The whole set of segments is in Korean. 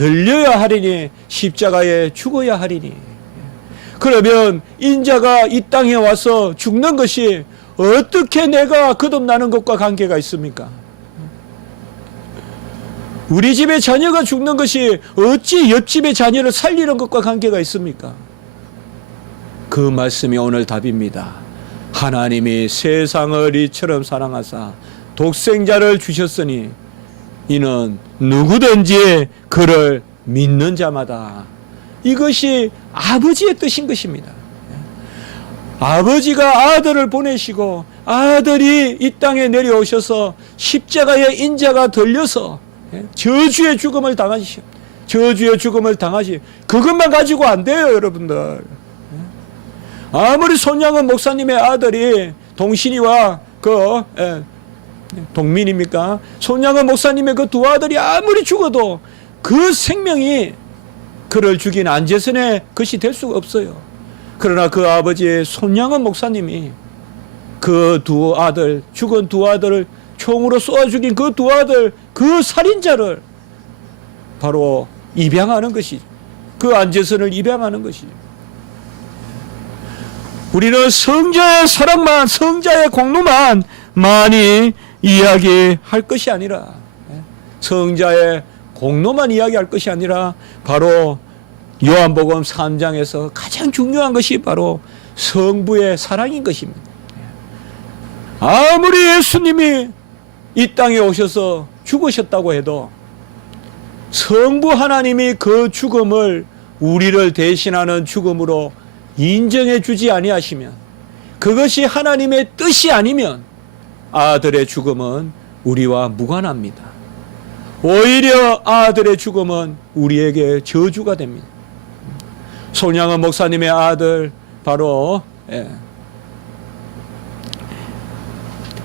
들려야 하리니 십자가에 죽어야 하리니. 그러면 인자가 이 땅에 와서 죽는 것이 어떻게 내가 거듭나는 것과 관계가 있습니까? 우리 집의 자녀가 죽는 것이 어찌 옆집의 자녀를 살리는 것과 관계가 있습니까? 그 말씀이 오늘 답입니다. 하나님이 세상을 이처럼 사랑하사 독생자를 주셨으니 이는 누구든지 그를 믿는 자마다. 이것이 아버지의 뜻인 것입니다. 아버지가 아들을 보내시고 아들이 이 땅에 내려오셔서 십자가에 인자가 들려서 저주의 죽음을 당하시, 그것만 가지고 안 돼요, 여러분들. 아무리 손양은 목사님의 아들이 동신이와 동민입니까? 손양은 목사님의 그 두 아들이 아무리 죽어도 그 생명이 그를 죽인 안재선의 것이 될 수가 없어요. 그러나 그 아버지 손양은 목사님이 그 두 아들, 죽은 두 아들을 총으로 쏘아 죽인 그 두 아들, 그 살인자를 바로 입양하는 것이죠. 그 안재선을 입양하는 것이죠. 우리는 성자의 사랑만, 성자의 공로만 많이 이야기할 것이 아니라, 성자의 공로만 이야기할 것이 아니라 바로 요한복음 3장에서 가장 중요한 것이 바로 성부의 사랑인 것입니다. 아무리 예수님이 이 땅에 오셔서 죽으셨다고 해도 성부 하나님이 그 죽음을 우리를 대신하는 죽음으로 인정해 주지 아니하시면, 그것이 하나님의 뜻이 아니면 아들의 죽음은 우리와 무관합니다. 오히려 아들의 죽음은 우리에게 저주가 됩니다. 손양은 목사님의 아들 바로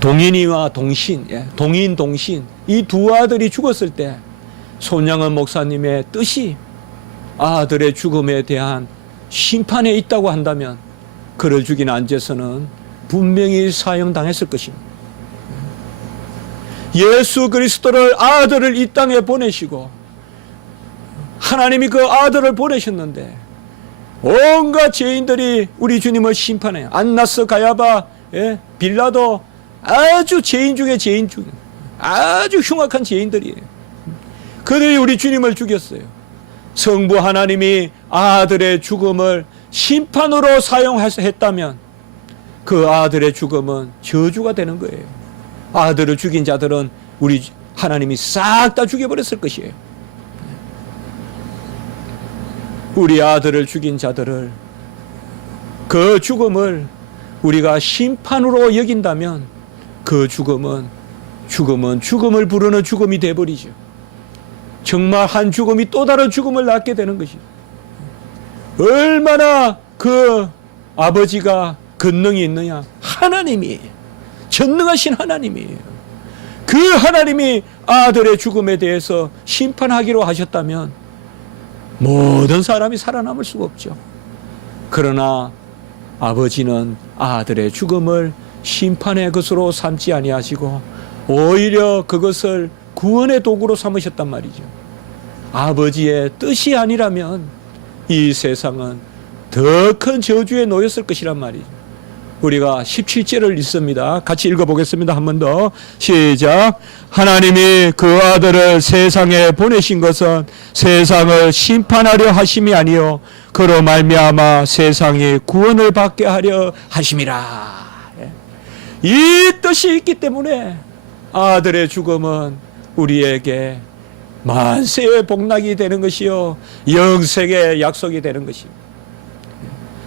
동인이와 동신, 동인 동신, 이 두 아들이 죽었을 때 손양은 목사님의 뜻이 아들의 죽음에 대한 심판에 있다고 한다면 그를 죽인 안재선은 분명히 사형당했을 것입니다. 예수 그리스도를, 아들을 이 땅에 보내시고 하나님이 그 아들을 보내셨는데 온갖 죄인들이 우리 주님을 심판해요. 안나스, 가야바, 빌라도 아주 죄인 중에 죄인 중, 아주 흉악한 죄인들이에요. 그들이 우리 주님을 죽였어요. 성부 하나님이 아들의 죽음을 심판으로 사용했다면 그 아들의 죽음은 저주가 되는 거예요. 아들을 죽인 자들은 우리 하나님이 싹 다 죽여버렸을 것이에요. 우리 아들을 죽인 자들을, 그 죽음을 우리가 심판으로 여긴다면 그 죽음을 부르는 죽음이 되어버리죠. 정말 한 죽음이 또 다른 죽음을 낳게 되는 것이죠. 얼마나 그 아버지가 권능이 있느냐. 하나님이, 전능하신 하나님이에요. 그 하나님이 아들의 죽음에 대해서 심판하기로 하셨다면 모든 사람이 살아남을 수가 없죠. 그러나 아버지는 아들의 죽음을 심판의 것으로 삼지 아니하시고 오히려 그것을 구원의 도구로 삼으셨단 말이죠. 아버지의 뜻이 아니라면 이 세상은 더 큰 저주에 놓였을 것이란 말이죠. 우리가 17절을 읽습니다. 같이 읽어보겠습니다. 한 번 더. 시작. 하나님이 그 아들을 세상에 보내신 것은 세상을 심판하려 하심이 아니요 그로 말미암아 세상이 구원을 받게 하려 하심이라. 이 뜻이 있기 때문에 아들의 죽음은 우리에게 만세의 복락이 되는 것이요 영생의 약속이 되는 것입니다.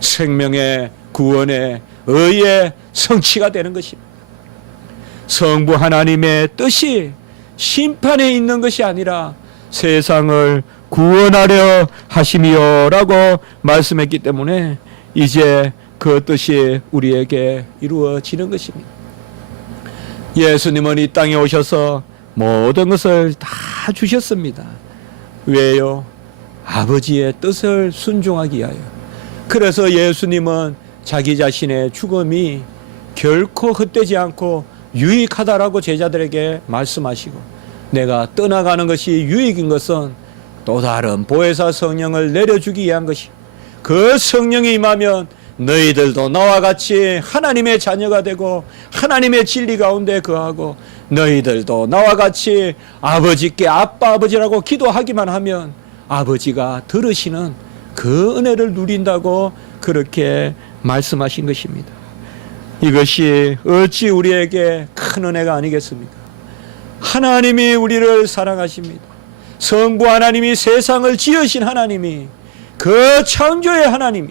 생명의 구원의 의의 성취가 되는 것입니다. 성부 하나님의 뜻이 심판에 있는 것이 아니라 세상을 구원하려 하심이요 라고 말씀했기 때문에 이제 그 뜻이 우리에게 이루어지는 것입니다. 예수님은 이 땅에 오셔서 모든 것을 다 주셨습니다. 왜요? 아버지의 뜻을 순종하기 위하여. 그래서 예수님은 자기 자신의 죽음이 결코 헛되지 않고 유익하다라고 제자들에게 말씀하시고, 내가 떠나가는 것이 유익인 것은 또 다른 보혜사 성령을 내려주기 위한 것이, 그 성령이 임하면 너희들도 나와 같이 하나님의 자녀가 되고 하나님의 진리 가운데 거하고, 너희들도 나와 같이 아버지께 아빠 아버지라고 기도하기만 하면 아버지가 들으시는 그 은혜를 누린다고 그렇게 말씀하신 것입니다. 이것이 어찌 우리에게 큰 은혜가 아니겠습니까? 하나님이 우리를 사랑하십니다. 성부 하나님이 세상을 지으신 하나님이, 그 창조의 하나님은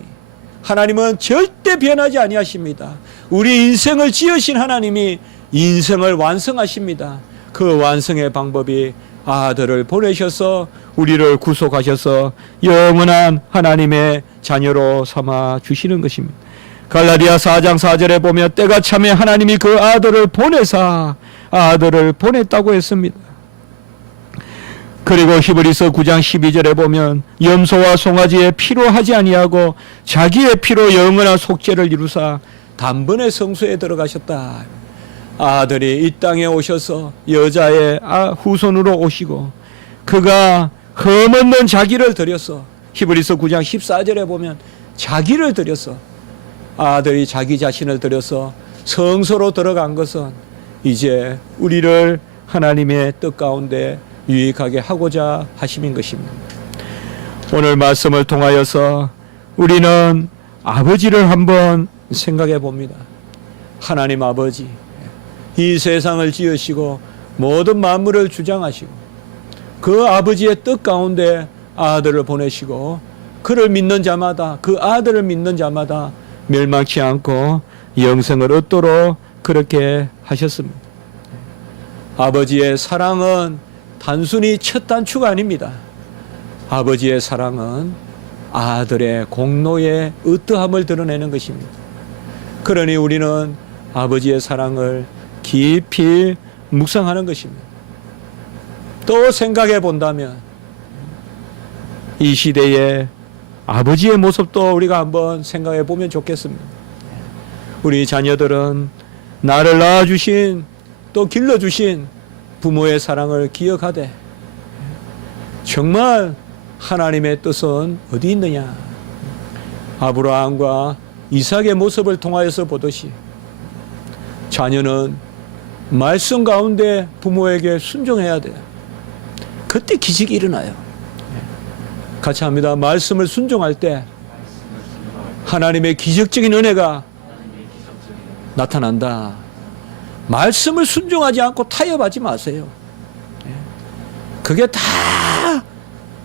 절대 변하지 아니하십니다. 우리 인생을 지으신 하나님이 인생을 완성하십니다. 그 완성의 방법이 아들을 보내셔서 우리를 구속하셔서 영원한 하나님의 자녀로 삼아 주시는 것입니다. 갈라디아 4장 4절에 보면 때가 차면 하나님이 그 아들을 보내사 아들을 보냈다고 했습니다. 그리고 히브리서 9장 12절에 보면 염소와 송아지의 피로 하지 아니하고 자기의 피로 영원한 속죄를 이루사 단번에 성소에 들어가셨다. 아들이 이 땅에 오셔서 여자의 후손으로 오시고, 그가 흠없는 자기를 드려서, 히브리서 9장 14절에 보면 자기를 드려서, 아들이 자기 자신을 드려서 성소로 들어간 것은 이제 우리를 하나님의 뜻 가운데 유익하게 하고자 하심인 것입니다. 오늘 말씀을 통하여서 우리는 아버지를 한번 생각해 봅니다. 하나님 아버지, 이 세상을 지으시고 모든 만물을 주장하시고 그 아버지의 뜻 가운데 아들을 보내시고, 그를 믿는 자마다, 그 아들을 믿는 자마다 멸망치 않고 영생을 얻도록 그렇게 하셨습니다. 아버지의 사랑은 단순히 첫 단추가 아닙니다. 아버지의 사랑은 아들의 공로의 으뜸함을 드러내는 것입니다. 그러니 우리는 아버지의 사랑을 깊이 묵상하는 것입니다. 또 생각해 본다면 이 시대의 아버지의 모습도 우리가 한번 생각해 보면 좋겠습니다. 우리 자녀들은 나를 낳아주신, 또 길러주신 부모의 사랑을 기억하되 정말 하나님의 뜻은 어디 있느냐? 아브라함과 이삭의 모습을 통하여서 보듯이 자녀는 말씀 가운데 부모에게 순종해야 돼요. 그때 기적이 일어나요. 같이 합니다. 말씀을 순종할 때 하나님의 기적적인 은혜가 나타난다. 말씀을 순종하지 않고 타협하지 마세요. 그게 다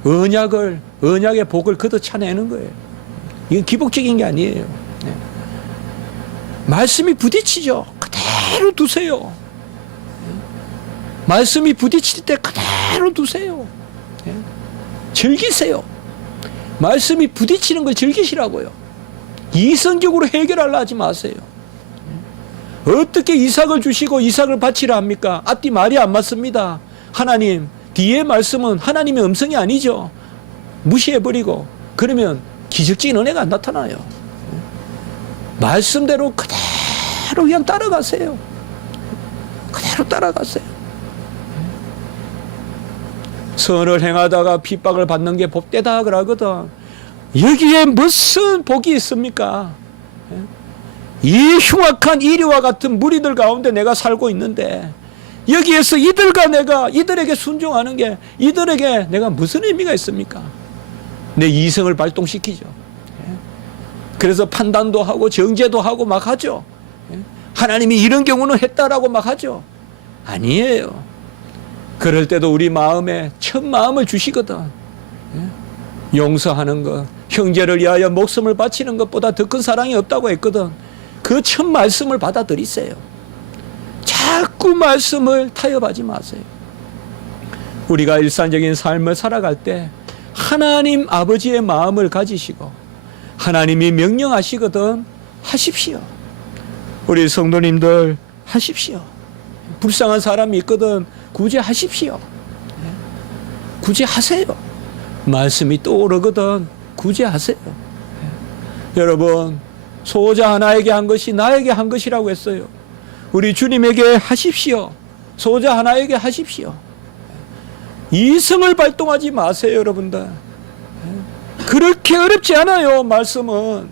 언약의 복을 걷어차내는 거예요. 이건 기복적인 게 아니에요. 말씀이 부딪히죠. 그대로 두세요. 말씀이 부딪힐 때 그대로 두세요. 즐기세요. 말씀이 부딪히는 걸 즐기시라고요. 이성적으로 해결하려 하지 마세요. 어떻게 이삭을 주시고 이삭을 바치라 합니까? 앞뒤 말이 안 맞습니다. 하나님, 뒤에 말씀은 하나님의 음성이 아니죠. 무시해버리고 그러면 기적적인 은혜가 안 나타나요. 말씀대로 그대로 그냥 따라가세요. 그대로 따라가세요. 선을 행하다가 핍박을 받는 게 복되다 그러거든. 여기에 무슨 복이 있습니까? 이 흉악한 이리와 같은 무리들 가운데 내가 살고 있는데 여기에서 이들에게 순종하는 게 이들에게 내가 무슨 의미가 있습니까? 내 이성을 발동시키죠. 그래서 판단도 하고 정죄도 하고 막 하죠. 하나님이 이런 경우는 했다라고 막 하죠. 아니에요. 그럴 때도 우리 마음에 첫 마음을 주시거든. 용서하는 것, 형제를 위하여 목숨을 바치는 것보다 더 큰 사랑이 없다고 했거든. 그 첫 말씀을 받아들이세요. 자꾸 말씀을 타협하지 마세요. 우리가 일상적인 삶을 살아갈 때 하나님 아버지의 마음을 가지시고 하나님이 명령하시거든 하십시오. 우리 성도님들 하십시오. 불쌍한 사람이 있거든 구제하십시오. 구제하세요. 말씀이 떠오르거든 구제하세요. 여러분, 소자 하나에게 한 것이 나에게 한 것이라고 했어요. 우리 주님에게 하십시오. 소자 하나에게 하십시오. 이성을 발동하지 마세요, 여러분들. 그렇게 어렵지 않아요, 말씀은.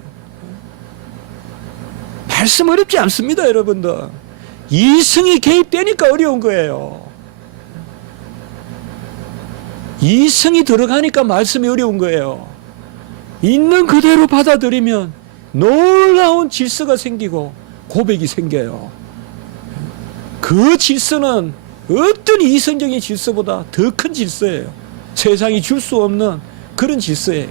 말씀 어렵지 않습니다, 여러분들. 이성이 개입되니까 어려운 거예요. 이성이 들어가니까 말씀이 어려운 거예요. 있는 그대로 받아들이면 놀라운 질서가 생기고 고백이 생겨요. 그 질서는 어떤 이성적인 질서보다 더 큰 질서예요. 세상이 줄 수 없는 그런 질서예요.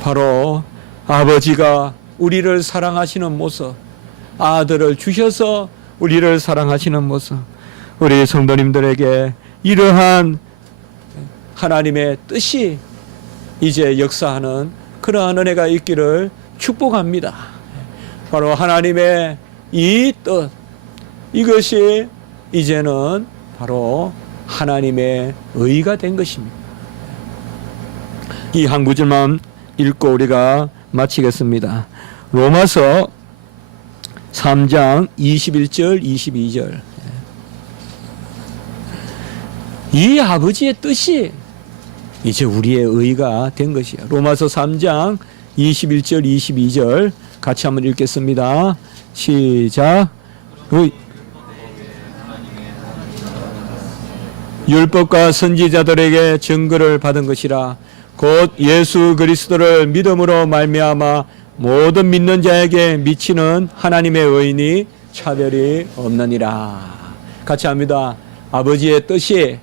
바로 아버지가 우리를 사랑하시는 모습, 아들을 주셔서 우리를 사랑하시는 모습, 우리 성도님들에게 이러한 하나님의 뜻이 이제 역사하는 그러한 은혜가 있기를 축복합니다. 바로 하나님의 이 뜻, 이것이 이제는 바로 하나님의 의가 된 것입니다. 이 한 구절만 읽고 우리가 마치겠습니다. 로마서 3장 21절 22절. 이 아버지의 뜻이 이제 우리의 의가 된 것이에요. 로마서 3장 21절 22절 같이 한번 읽겠습니다. 시작. 율법과 선지자들에게 증거를 받은 것이라. 곧 예수 그리스도를 믿음으로 말미암아 모든 믿는 자에게 미치는 하나님의 의인이 차별이 없느니라. 같이 합니다. 아버지의 뜻이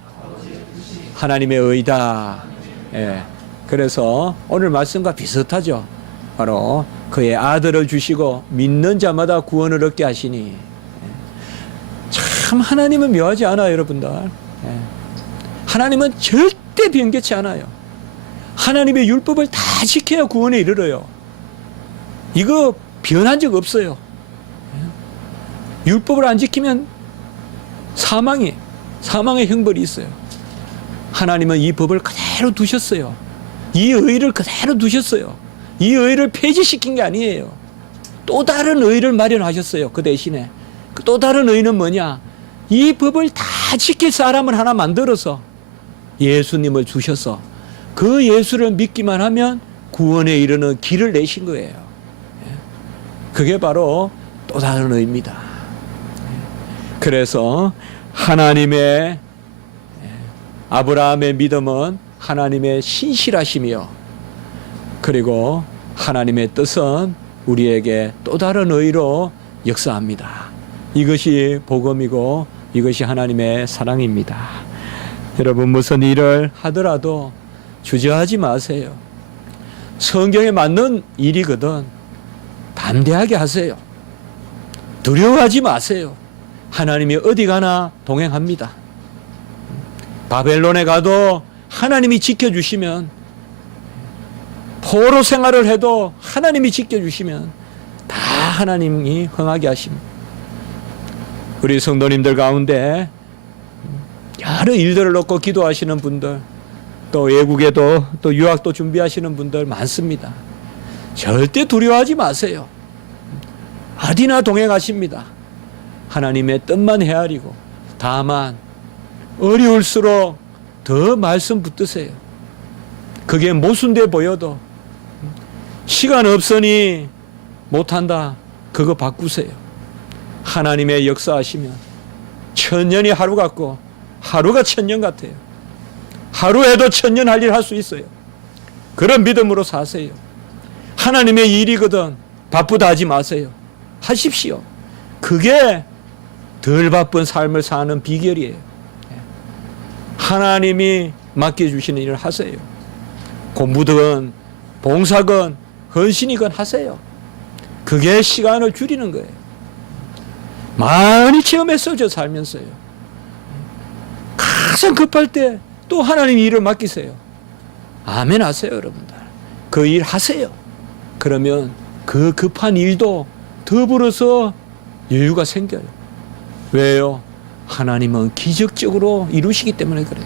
하나님의 의다. 예. 그래서 오늘 말씀과 비슷하죠. 바로 그의 아들을 주시고 믿는 자마다 구원을 얻게 하시니. 참 하나님은 묘하지 않아요, 여러분들. 예. 하나님은 절대 변개치 않아요. 하나님의 율법을 다 지켜야 구원에 이르러요. 이거 변한 적 없어요. 율법을 안 지키면 사망의 형벌이 있어요. 하나님은 이 법을 그대로 두셨어요. 이 의를 그대로 두셨어요. 이 의를 폐지시킨 게 아니에요. 또 다른 의를 마련하셨어요. 그 대신에. 또 다른 의는 뭐냐? 이 법을 다 지킬 사람을 하나 만들어서 예수님을 주셔서 그 예수를 믿기만 하면 구원에 이르는 길을 내신 거예요. 그게 바로 또 다른 의입니다. 그래서 하나님의 아브라함의 믿음은 하나님의 신실하심이요. 그리고 하나님의 뜻은 우리에게 또 다른 의로 역사합니다. 이것이 복음이고 이것이 하나님의 사랑입니다. 여러분 무슨 일을 하더라도 주저하지 마세요. 성경에 맞는 일이거든 담대하게 하세요. 두려워하지 마세요. 하나님이 어디 가나 동행합니다. 바벨론에 가도 하나님이 지켜주시면, 포로 생활을 해도 하나님이 지켜주시면 다 하나님이 흥하게 하십니다. 우리 성도님들 가운데 여러 일들을 놓고 기도하시는 분들, 또 외국에도 또 유학도 준비하시는 분들 많습니다. 절대 두려워하지 마세요. 어디나 동행하십니다. 하나님의 뜻만 헤아리고, 다만 어려울수록 더 말씀 붙드세요. 그게 모순돼 보여도 시간 없으니 못한다, 그거 바꾸세요. 하나님의 역사하시면 천년이 하루 같고 하루가 천년 같아요. 하루에도 천년 할 일 할 수 있어요. 그런 믿음으로 사세요. 하나님의 일이거든 바쁘다 하지 마세요. 하십시오. 그게 덜 바쁜 삶을 사는 비결이에요. 하나님이 맡겨주시는 일을 하세요. 공부든 봉사건 헌신이건 하세요. 그게 시간을 줄이는 거예요. 많이 체험했어요. 저 살면서요. 가장 급할 때 또 하나님 일을 맡기세요. 아멘 하세요, 여러분들. 그 일 하세요. 그러면 그 급한 일도 더불어서 여유가 생겨요. 왜요? 하나님은 기적적으로 이루시기 때문에 그래요.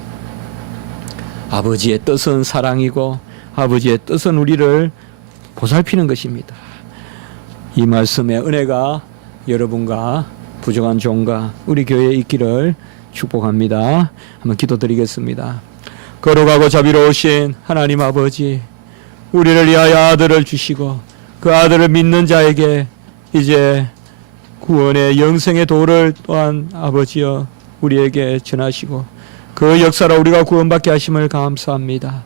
아버지의 뜻은 사랑이고 아버지의 뜻은 우리를 보살피는 것입니다. 이 말씀의 은혜가 여러분과 부족한 종과 우리 교회에 있기를 축복합니다. 한번 기도드리겠습니다. 거룩하고 자비로우신 하나님 아버지, 우리를 위하여 아들을 주시고 그 아들을 믿는 자에게 이제 구원의 영생의 도를 또한 아버지여 우리에게 전하시고 그 역사로 우리가 구원받게 하심을 감사합니다.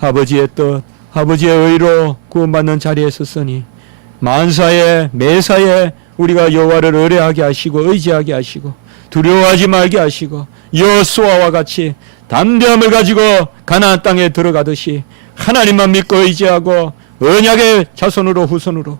아버지의 뜻, 아버지의 의로 구원받는 자리에 섰으니 만사에 매사에 우리가 여호와를 의뢰하게 하시고 의지하게 하시고 두려워하지 말게 하시고 여호수아와 같이 담대함을 가지고 가나안 땅에 들어가듯이 하나님만 믿고 의지하고 언약의 자손으로 후손으로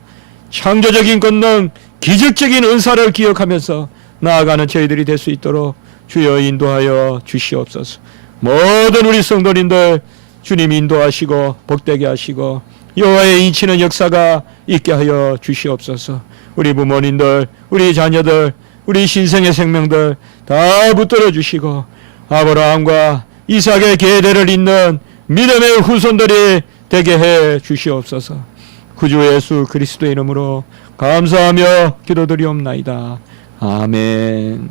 창조적인 권능, 기적적인 은사를 기억하면서 나아가는 저희들이 될 수 있도록 주여 인도하여 주시옵소서. 모든 우리 성도님들 주님 인도하시고 복되게 하시고 여호와의 인치는 역사가 있게 하여 주시옵소서. 우리 부모님들, 우리 자녀들, 우리 신생의 생명들 다 붙들어 주시고 아브라함과 이삭의 계대를 잇는 믿음의 후손들이 되게 해 주시옵소서. 구주 예수 그리스도의 이름으로 감사하며 기도드리옵나이다. 아멘.